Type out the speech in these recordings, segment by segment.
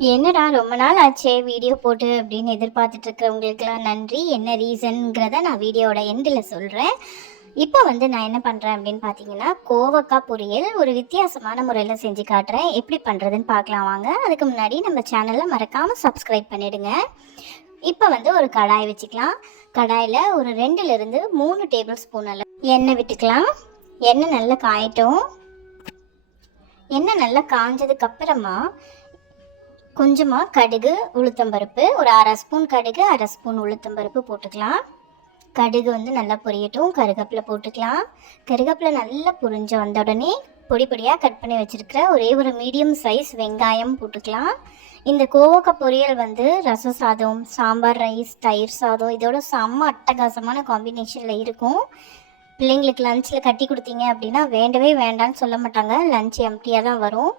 என்னடா ரொம்ப நாள் ஆச்சே வீடியோ போட்டு அப்படின்னு எதிர்பார்த்துட்டு இருக்கிறவங்களுக்குலாம் நன்றி. என்ன ரீசன்ங்கிறத நான் வீடியோட எண்டில் சொல்கிறேன். இப்போ நான் என்ன பண்ணுறேன் அப்படின்னு பார்த்தீங்கன்னா, கோவக்காய் பொரியல் ஒரு வித்தியாசமான முறையில் செஞ்சு காட்டுறேன். எப்படி பண்ணுறதுன்னு பார்க்கலாம் வாங்க. அதுக்கு முன்னாடி நம்ம சேனலை மறக்காமல் சப்ஸ்கிரைப் பண்ணிடுங்க. இப்போ ஒரு கடாய் வச்சுக்கலாம். கடாயில் ஒரு 2லிருந்து 3 டேபிள் ஸ்பூன் அளவு எண்ணெய் விட்டுக்கலாம். எண்ணெய் நல்லா காயட்டும். எண்ணெய் நல்லா காஞ்சதுக்கு அப்புறமா கொஞ்சமாக கடுகு உளுத்தம்பருப்பு, ஒரு 1/2 ஸ்பூன் கடுகு 1/2 ஸ்பூன் உளுத்தம்பருப்பு போட்டுக்கலாம். கடுகு நல்லா பொரியட்டும். கருவேப்பிலை போட்டுக்கலாம். கருவேப்பிலை நல்லா பொரிஞ்சு வந்த உடனே பொடி பொடியாக கட் பண்ணி வச்சுருக்கிற ஒரே ஒரு மீடியம் சைஸ் வெங்காயம் போட்டுக்கலாம். இந்த கோவக்காய் பொரியல் ரசம் சாதம், சாம்பார் ரைஸ், தயிர் சாதம் இதோட செம்ம அட்டகாசமான காம்பினேஷனில் இருக்கும். பிள்ளைங்களுக்கு லஞ்சில் கட்டி கொடுத்தீங்க அப்படின்னா வேண்டவே வேண்டான்னு சொல்ல மாட்டாங்க. லஞ்ச் எம்டியாக தான் வரும்.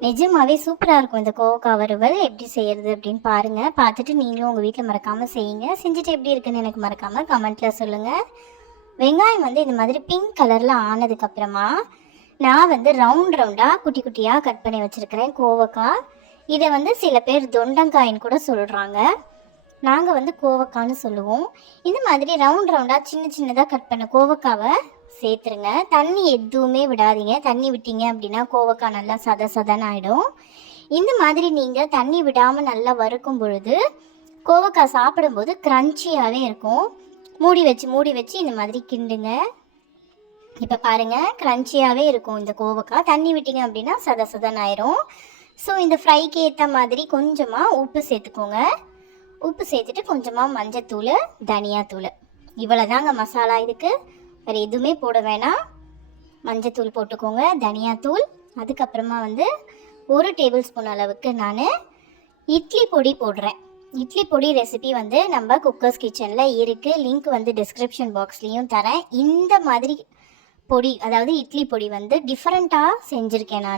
நிஜமாவே சூப்பராக இருக்கும் இந்த கோவக்காய் வறுவல். எப்படி செய்கிறது அப்படின்னு பாருங்கள். பார்த்துட்டு நீங்களும் உங்கள் வீட்டில் மறக்காமல் செய்யுங்க. செஞ்சுட்டு எப்படி இருக்குன்னு எனக்கு மறக்காமல் கமெண்ட்டில் சொல்லுங்கள். வெங்காயம் இந்த மாதிரி பிங்க் கலரில் ஆனதுக்கப்புறமா நான் ரவுண்ட் ரவுண்டாக குட்டி குட்டியாக கட் பண்ணி வச்சுருக்கிறேன் கோவக்காய். இதை சில பேர் தொண்டங்காயின்னு கூட சொல்கிறாங்க. நாங்கள் கோவக்கான்னு சொல்லுவோம். இந்த மாதிரி ரவுண்ட் ரவுண்டாக சின்ன சின்னதாக கட் பண்ண கோவக்காவை சேர்த்துருங்க. தண்ணி எதுவுமே விடாதீங்க. தண்ணி விட்டீங்க அப்படின்னா கோவக்காய் நல்லா சதன்னு ஆகிடும். இந்த மாதிரி நீங்கள் தண்ணி விடாமல் நல்லா வறுக்கும் பொழுது கோவக்காய் சாப்பிடும்போது க்ரன்ச்சியாகவே இருக்கும். மூடி வச்சு இந்த மாதிரி கிண்டுங்க. இப்போ பாருங்கள், க்ரன்ச்சியாகவே இருக்கும் இந்த கோவக்காய். தண்ணி விட்டீங்க அப்படின்னா சதன்னு ஆயிரும். ஸோ இந்த ஃப்ரைக்கு ஏற்ற மாதிரி கொஞ்சமாக உப்பு சேர்த்துக்கோங்க. உப்பு சேர்த்துட்டு கொஞ்சமாக மஞ்சத்தூள், தனியாத்தூள், இவ்வளோதாங்க மசாலா. இதுக்கு வேறு எதுவுமே போட வேணாம். மஞ்சத்தூள் போட்டுக்கோங்க, தனியாத்தூள். அதுக்கப்புறமா 1 டேபிள் ஸ்பூன் அளவுக்கு நான் இட்லி பொடி போடுறேன். இட்லி பொடி ரெசிபி நம்ம குக்கர்ஸ் கிச்சனில் இருக்குது. லிங்க் டிஸ்கிரிப்ஷன் பாக்ஸ்லேயும் தரேன். இந்த மாதிரி பொடி, அதாவது இட்லி பொடி டிஃப்ரெண்ட்டாக செஞ்சுருக்கேன்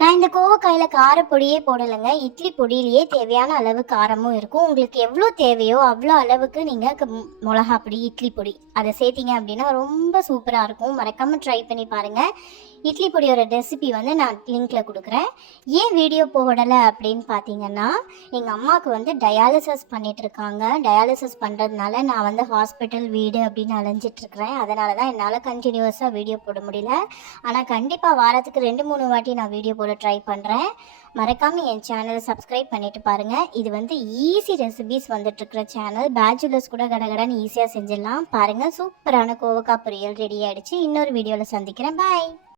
நான் இந்த கோவக்காயில் காரப்பொடியே போடலைங்க. இட்லி பொடியிலேயே தேவையான அளவு காரமும் இருக்கும். உங்களுக்கு எவ்வளோ தேவையோ அவ்வளோ அளவுக்கு நீங்கள் மிளகா பொடி, இட்லி பொடி அதை சேர்த்திங்க அப்படின்னா ரொம்ப சூப்பராக இருக்கும். மறக்காமல் ட்ரை பண்ணி பாருங்கள். இட்லி பொடியோட ரெசிபி நான் லிங்க்கில் கொடுக்குறேன். ஏன் வீடியோ போடலை அப்படின்னு பார்த்தீங்கன்னா, எங்கள் அம்மாவுக்கு டயாலிசிஸ் பண்ணிகிட்ருக்காங்க. டயாலிசிஸ் பண்ணுறதுனால நான் ஹாஸ்பிட்டல் வீடு அப்படின்னு அலைஞ்சிட்ருக்கிறேன். அதனால தான் என்னால் கண்டினியூஸாக வீடியோ போட முடியல. ஆனால் கண்டிப்பாக வாரத்துக்கு 2-3 வாட்டி நான் வீடியோ போட ட்ரை பண்ணுறேன். மறக்காமல் என் சேனலை சப்ஸ்கிரைப் பண்ணிவிட்டு பாருங்கள். இது ஈஸி ரெசிபிஸ் வந்துட்டுருக்கிற சேனல். பேச்சுலர்ஸ் கூட கடகடன்னு ஈஸியாக செஞ்சிடலாம். பாருங்கள், சூப்பரான கோவக்காய் பொரியல் ரெடி ஆகிடுச்சு. இன்னொரு வீடியோவில் சந்திக்கிறேன். பாய்.